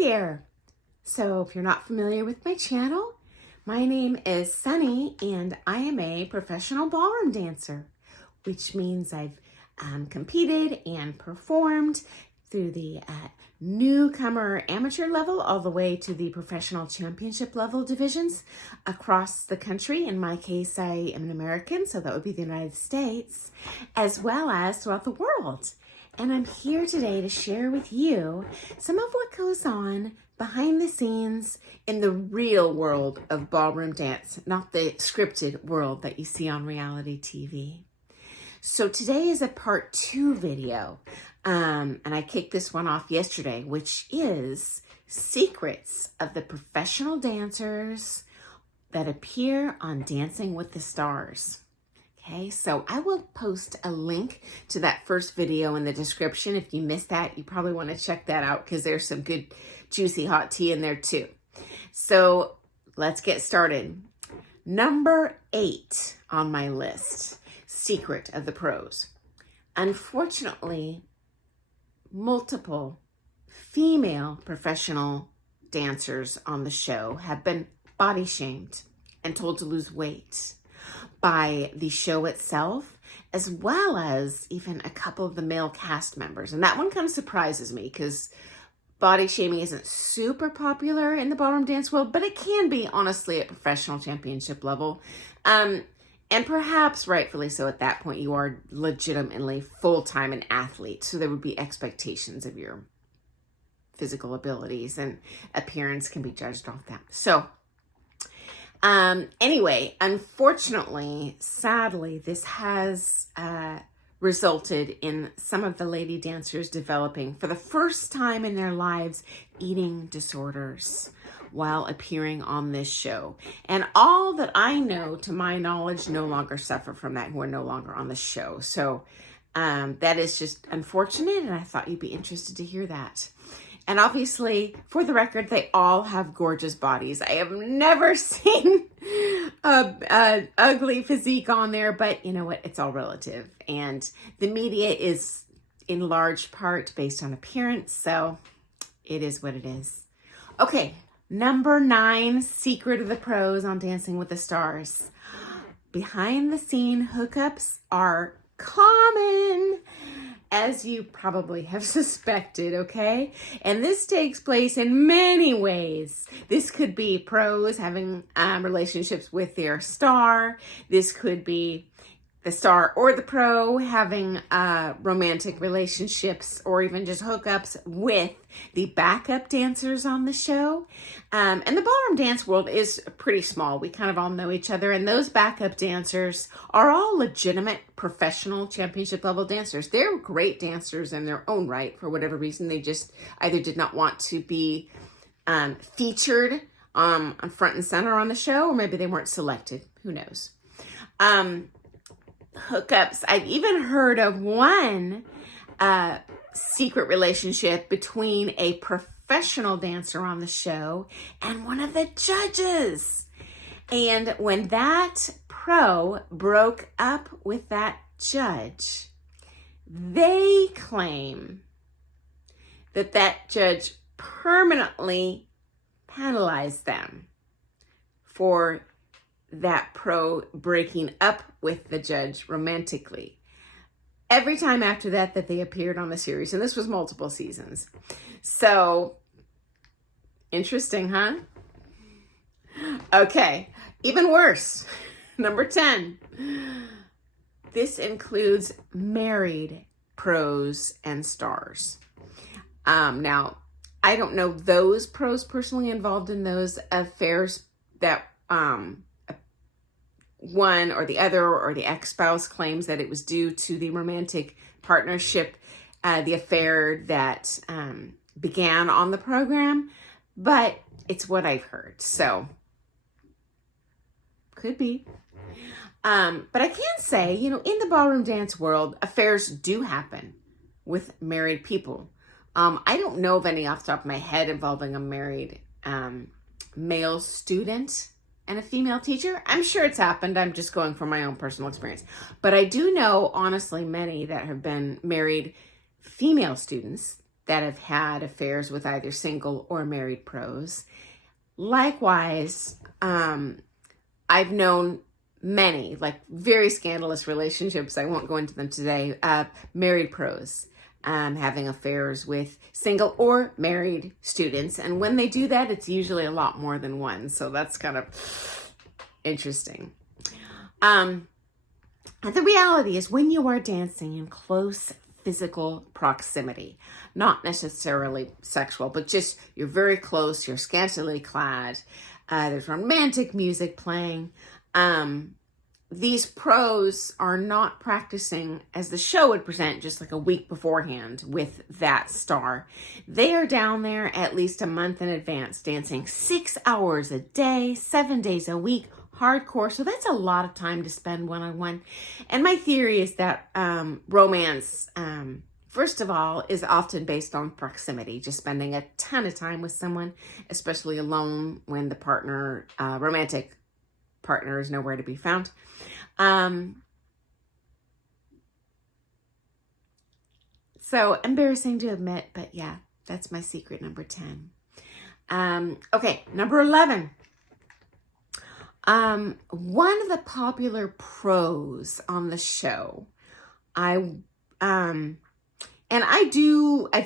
there! So if you're not familiar with my channel, my name is Sunny and I am a professional ballroom dancer, which means I've competed and performed through the newcomer amateur level all the way to the professional championship level divisions across the country. In my case, I am an American, so that would be the United States, as well as throughout the world. And I'm here today to share with you some of what goes on behind the scenes in the real world of ballroom dance, not the scripted world that you see on reality TV. So today is a part 2 video, and I kicked this one off yesterday, which is secrets of the professional dancers that appear on Dancing with the Stars. Okay, so I will post a link to that first video in the description. If you missed that, you probably want to check that out because there's some good juicy hot tea in there too. So let's get started. Number 8 on my list, secret of the pros. Unfortunately, multiple female professional dancers on the show have been body shamed and told to lose weight by the show itself, as well as even a couple of the male cast members. And that one kind of surprises me because body shaming isn't super popular in the ballroom dance world, but it can be, honestly, at professional championship level. And perhaps rightfully so at that point. You are legitimately full-time an athlete, so there would be expectations of your physical abilities, and appearance can be judged off that. So anyway, unfortunately, sadly, this has resulted in some of the lady dancers developing, for the first time in their lives, eating disorders while appearing on this show. And all that I know, to my knowledge, no longer suffer from that, who are no longer on the show. So that is just unfortunate, and I thought you'd be interested to hear that. And obviously, for the record, they all have gorgeous bodies. I have never seen a ugly physique on there, but you know what? It's all relative. And the media is in large part based on appearance, so it is what it is. Okay, number 9, secret of the pros on Dancing with the Stars. Behind the scene hookups are common, as you probably have suspected, okay? And this takes place in many ways. This could be pros having relationships with their star. This could be the star or the pro having romantic relationships, or even just hookups with the backup dancers on the show. And the ballroom dance world is pretty small. We kind of all know each other, and those backup dancers are all legitimate professional championship level dancers. They're great dancers in their own right. For whatever reason, they just either did not want to be featured on front and center on the show, or maybe they weren't selected. Who knows? Hookups. I've even heard of one secret relationship between a professional dancer on the show and one of the judges. And when that pro broke up with that judge, they claim that that judge permanently penalized them for that pro breaking up with the judge romantically every time after that they appeared on the series. And this was multiple seasons. So interesting, huh? Okay, even worse. Number 10. This includes married pros and stars. Now, I don't know those pros personally involved in those affairs that one or the other or the ex-spouse claims that it was due to the romantic partnership, the affair that began on the program, but it's what I've heard, so could be. But I can say, in the ballroom dance world, affairs do happen with married people. I don't know of any off the top of my head involving a married male student and a female teacher. I'm sure it's happened. I'm just going from my own personal experience. But I do know, honestly, many that have been married female students that have had affairs with either single or married pros. Likewise, I've known many, like very scandalous relationships, I won't go into them today, married pros having affairs with single or married students. And when they do that, it's usually a lot more than one. So that's kind of interesting. And the reality is when you are dancing in close physical proximity, not necessarily sexual, but just you're very close, you're scantily clad, there's romantic music playing. These pros are not practicing as the show would present just like a week beforehand with that star. They are down there at least a month in advance, dancing 6 hours a day, 7 days a week, hardcore. So that's a lot of time to spend one-on-one. And my theory is that romance, first of all, is often based on proximity, just spending a ton of time with someone, especially alone when the partner, romantic partner, is nowhere to be found. So embarrassing to admit, but yeah, that's my secret number 10. Okay, number 11. One of the popular pros on the show, I've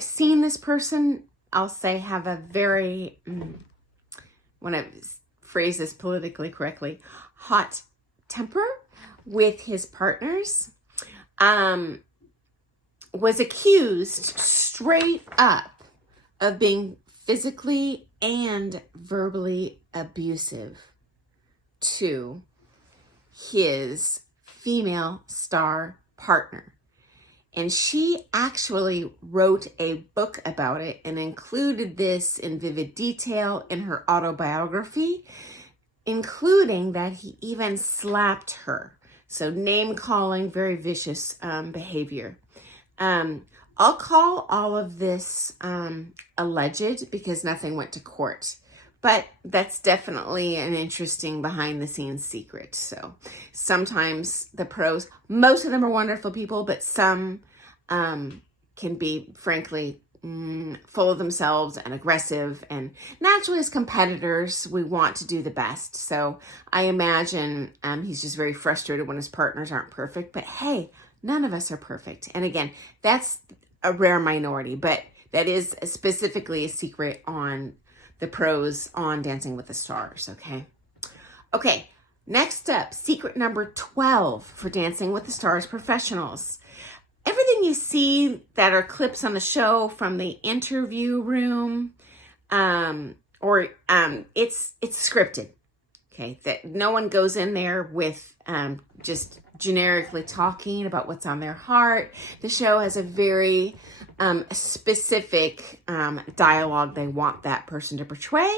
seen this person, I'll say, have a very, when I phrase this politically correctly, hot temper with his partners, was accused straight up of being physically and verbally abusive to his female star partner. And she actually wrote a book about it and included this in vivid detail in her autobiography, including that he even slapped her. So name calling, very vicious behavior. I'll call all of this alleged because nothing went to court. But that's definitely an interesting behind the scenes secret. So sometimes the pros, most of them are wonderful people, but some can be, frankly, full of themselves and aggressive. And naturally, as competitors, we want to do the best. So I imagine he's just very frustrated when his partners aren't perfect. But hey, none of us are perfect. And again, that's a rare minority, but that is specifically a secret on the pros on Dancing with the Stars, okay? Okay, next up, secret number 12 for Dancing with the Stars professionals. Everything you see that are clips on the show from the interview room, it's scripted, okay? That no one goes in there with just generically talking about what's on their heart. The show has a very specific dialogue they want that person to portray.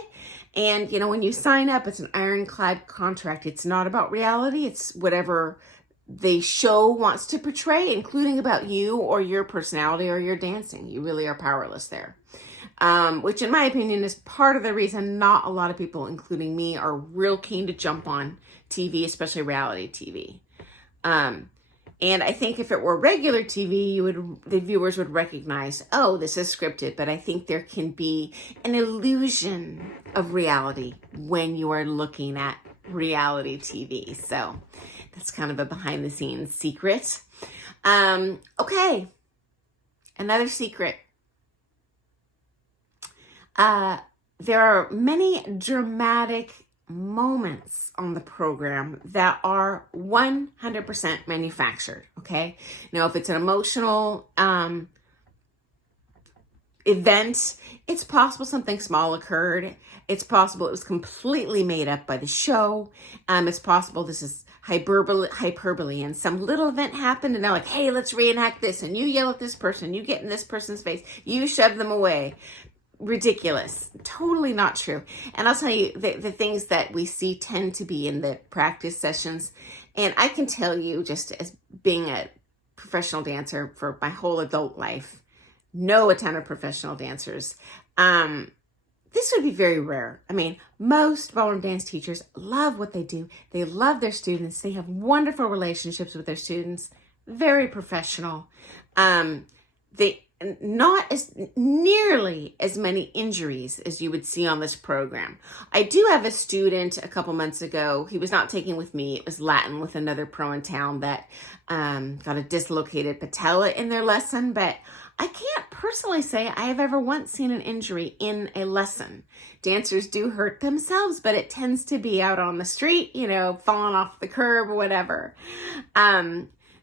And, you know, when you sign up, it's an ironclad contract. It's not about reality. It's whatever the show wants to portray, including about you or your personality or your dancing. You really are powerless there. Which in my opinion is part of the reason not a lot of people, including me, are real keen to jump on TV, especially reality TV. And I think if it were regular TV, the viewers would recognize, oh, this is scripted. But I think there can be an illusion of reality when you are looking at reality TV. So that's kind of a behind the scenes secret. Okay, another secret. There are many dramatic moments on the program that are 100% manufactured, okay? Now, if it's an emotional event, it's possible something small occurred. It's possible it was completely made up by the show. It's possible this is hyperbole and some little event happened and they're like, hey, let's reenact this. And you yell at this person, you get in this person's face, you shove them away. Ridiculous. Totally not true. And I'll tell you, the things that we see tend to be in the practice sessions. And I can tell you, just as being a professional dancer for my whole adult life, know a ton of professional dancers. This would be very rare. I mean, most ballroom dance teachers love what they do. They love their students. They have wonderful relationships with their students. Very professional. not as nearly as many injuries as you would see on this program. I do have a student a couple months ago. He was not taking with me. It was Latin with another pro in town that got a dislocated patella in their lesson, but I can't personally say I have ever once seen an injury in a lesson. Dancers do hurt themselves, but it tends to be out on the street, you know, falling off the curb or whatever.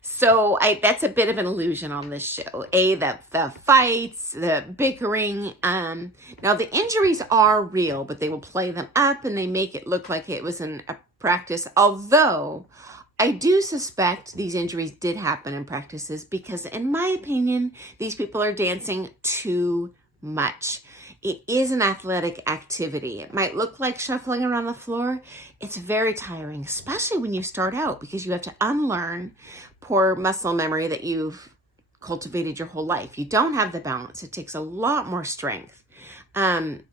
So that's a bit of an illusion on this show. The fights, the bickering. Now the injuries are real, but they will play them up and they make it look like it was a practice. Although I do suspect these injuries did happen in practices because, in my opinion, these people are dancing too much. It is an athletic activity. It might look like shuffling around the floor. It's very tiring, especially when you start out, because you have to unlearn poor muscle memory that you've cultivated your whole life. You don't have the balance. It takes a lot more strength. And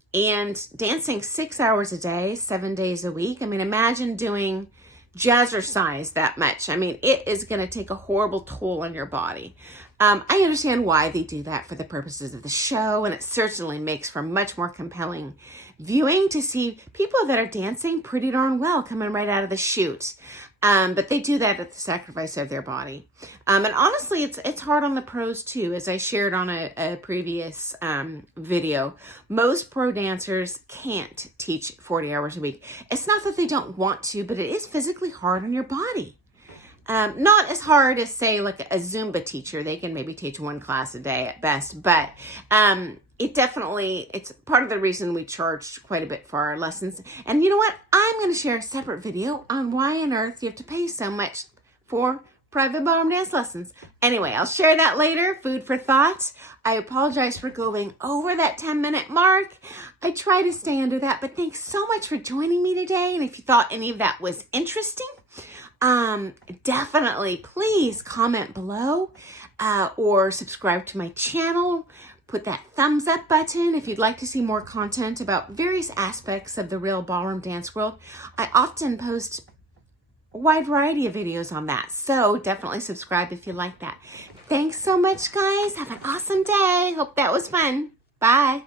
dancing 6 hours a day, 7 days a week. I mean, imagine doing jazzercise that much. I mean, it is going to take a horrible toll on your body. I understand why they do that for the purposes of the show, and it certainly makes for much more compelling viewing to see people that are dancing pretty darn well coming right out of the chute. But they do that at the sacrifice of their body. And honestly, it's hard on the pros too, as I shared on a previous video. Most pro dancers can't teach 40 hours a week. It's not that they don't want to, but it is physically hard on your body. Not as hard as, say, like a Zumba teacher. They can maybe teach one class a day at best, but it's part of the reason we charge quite a bit for our lessons. And you know what? I'm going to share a separate video on why on earth you have to pay so much for private ballroom dance lessons. Anyway, I'll share that later. Food for thought. I apologize for going over that 10-minute mark. I try to stay under that, but thanks so much for joining me today. And if you thought any of that was interesting, definitely please comment below or subscribe to my channel. Put that thumbs up button if you'd like to see more content about various aspects of the real ballroom dance world. I often post a wide variety of videos on that, so definitely subscribe if you like that. Thanks so much, guys. Have an awesome day. Hope that was fun. Bye.